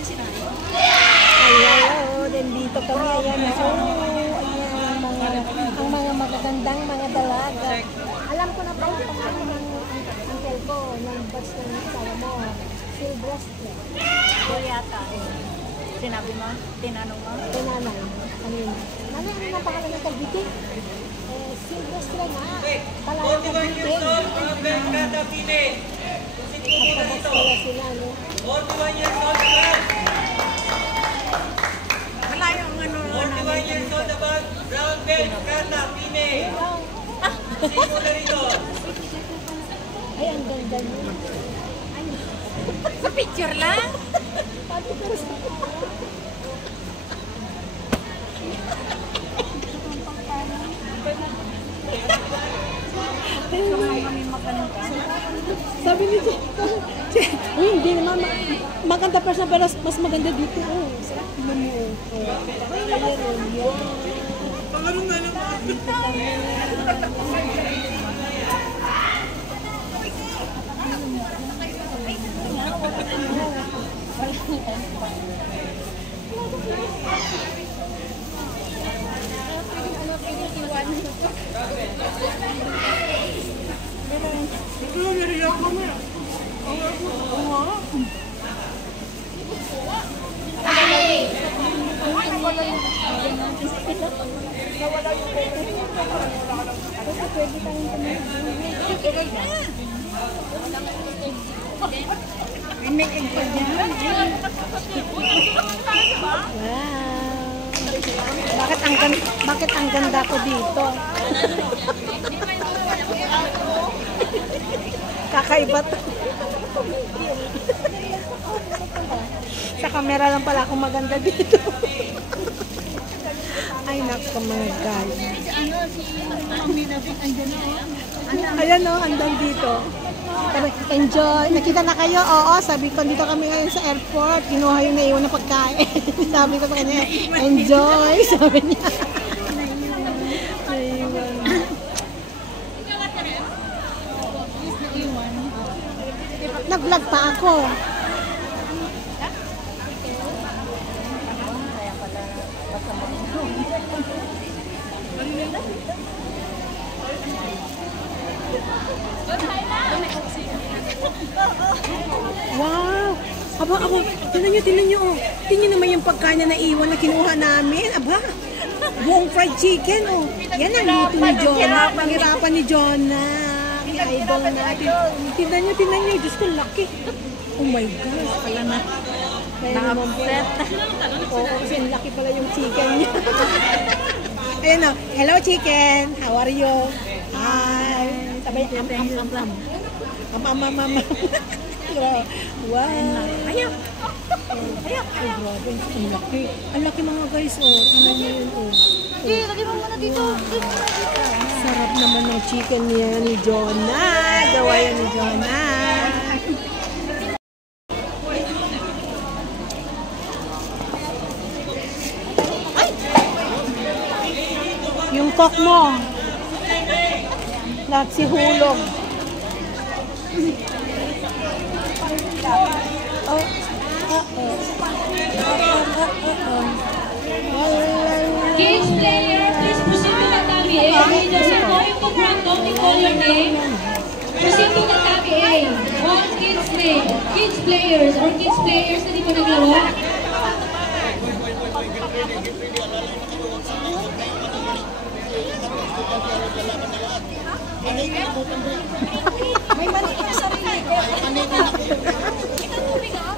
Hello, dito kami. Ayan, so, ayan, ang mga magagandang mga dalaga. Alam ko na pala pangalan ng uncle ko, ng batch ng asawa mo. Silvestre. Yata. Sinabi mo? Tinanong mo? Tinanong. Kanina. Nanay, ano na pangalan ng Calviting? Silvestre nga. Palayang Calviting. Magpabas pala sila, no? 41 years old naman. Wala yung ano. 41 years old naman. Brown belt, kata, female. Sino na rito? Ay, ang ganda niyo. Sa picture lang? Pati pero sa... Sabi ni Jen, hindi naman maganda pa siya pero mas maganda dito. Oh, sarap mo mo. Pangarong nga naman. Bakit ang ganda ko dito? Kakaiba to. Sa camera lang pala akong maganda dito. Ay, naku mga guys. Ayan o, andan dito. Enjoy. Nakita na kayo? Oo, sabi ko, dito kami ngayon sa airport. Kinuha yung naiwan na pagkain. Sabi ko sa kanya, enjoy. Sabi niya. Nag-vlog pa ako. Wow! Aba, ako, tingnan nyo, oh. Tingnan naman yung pagkain na naiwan na kinuha namin. Aba, buong fried chicken, oh. Yan ang luto ni Jonah. Pangirapan ni Jonah. Idol natin. Tingnan nyo. Diyos ko, laki. Oh my gosh, pala na. Na-upset. Oo, kasi laki pala yung chicken niya. Ayan o. Hello, chicken. How are you? Hi. Sabay, am. Wow. Ayak. Ay, grabe. Ang laki. Ang laki mga guys, oh. Tingnan nyo yun, oh. Lagi mo muna dito. Sarap naman ng chicken niya ni Jonah. Gawa yan ni Jonah. Yung cook mo. Lahat si hulog. Kids player, please proceed to the tabi A. Leaders are going to grab, don't call your name. Proceed to the tabi A. All kids name. Kids players or kids players na di pa naglaro. May mali ka sa sarili ko. Kita tubig ah.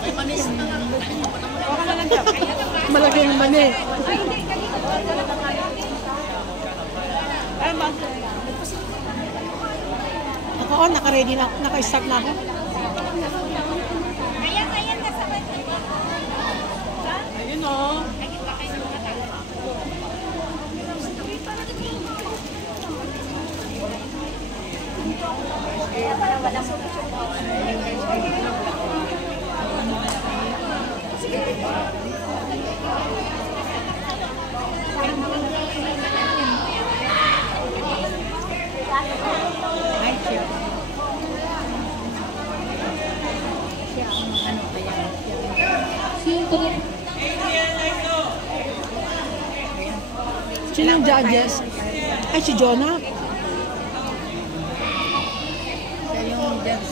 May manis na lang. Malaki yung mani. Ay, hindi. Kanina ko. Ako, naka-ready na. Naka-start na ako. Ayan, kasabay. Ayun o. Kaya pala wala solusyon. yung tunog. Sino yung judges? Ay, si Jonah. Siya yung judge.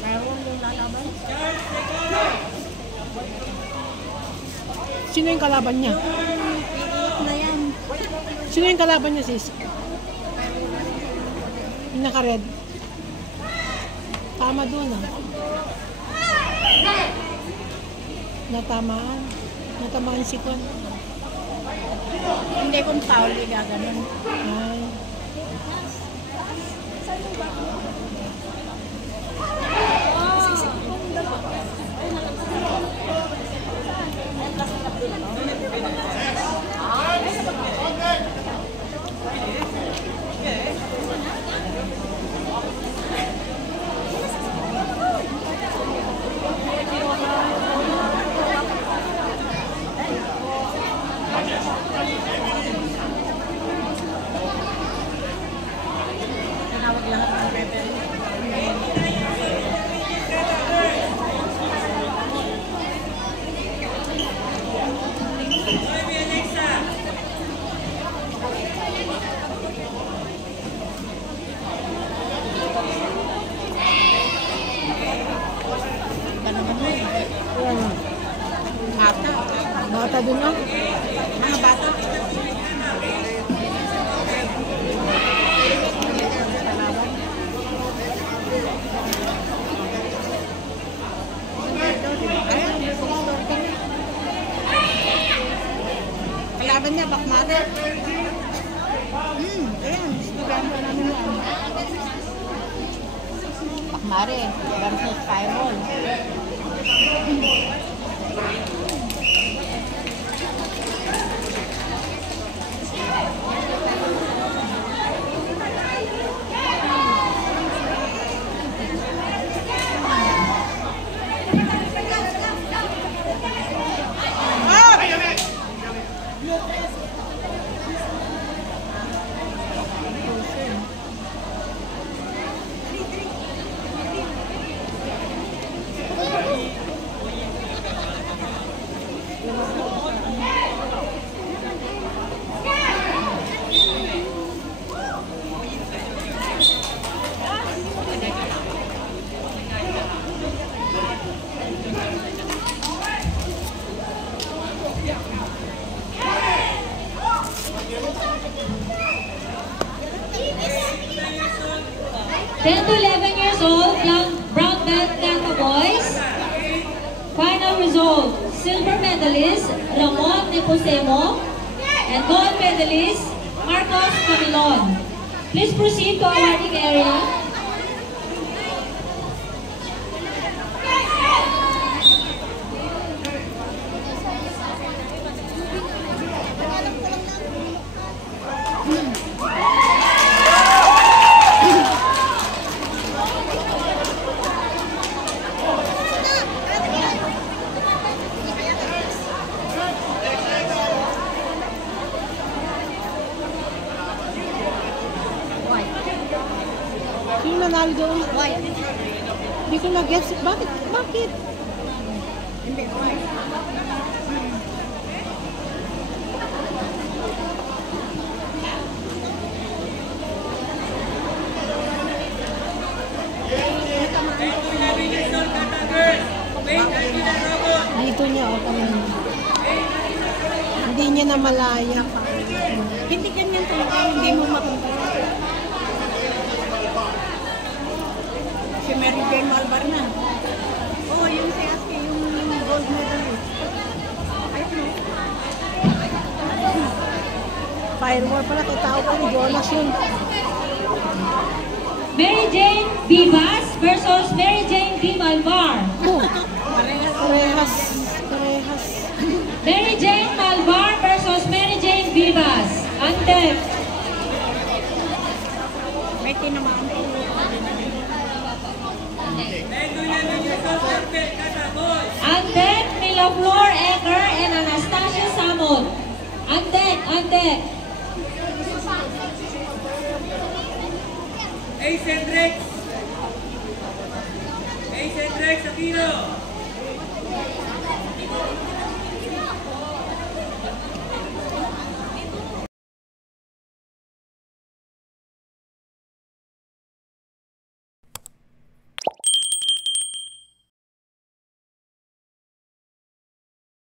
Meron yung lalaban. Sino yung kalaban niya? Na yan. Sino yung kalaban niya, sis? Yung naka-red. Tama doon, ah. Natamaan. Natamaan si Kwan. Hindi kung foul, gaganon. Ay. Tinawag lahat ng referee. Iba naman mo eh. Ano? Bata. Bata din, ah. Mga bata. Kalaban niya, Bakmara. Ayan. Ganda namin yan. Bakmare versus Firewall. Ten to 11 years old, brown belt Kata boys. Final result, silver medalist Ramon Neposemo and gold medalist Marcos Camilon. Please proceed to awarding area. Sino nanalo doon? Why? Hindi ko mag-guess. Bakit? Bakit? Hindi, why? Dito niya, o kami. Hindi niya na malaya. Hindi ganyan talaga, hindi mo mapunta. Si Mary Jane Malvar na. Oo, yun si Aski, yung gold medalist. Ayun. Firewall pala, katao ko ni Jonas yun. Mary Jane Vivas versus Mary Jane D. Malvar. Oh, Parehas. parehas. Parehas. Mary Jane Malvar versus Mary Jane Vivas. Antep. May tinamaan ko. Antep, Milaflor Eker and Anastasia Samot. Antep, Antep. Ace Hendricks. Ace and Rex Aquino.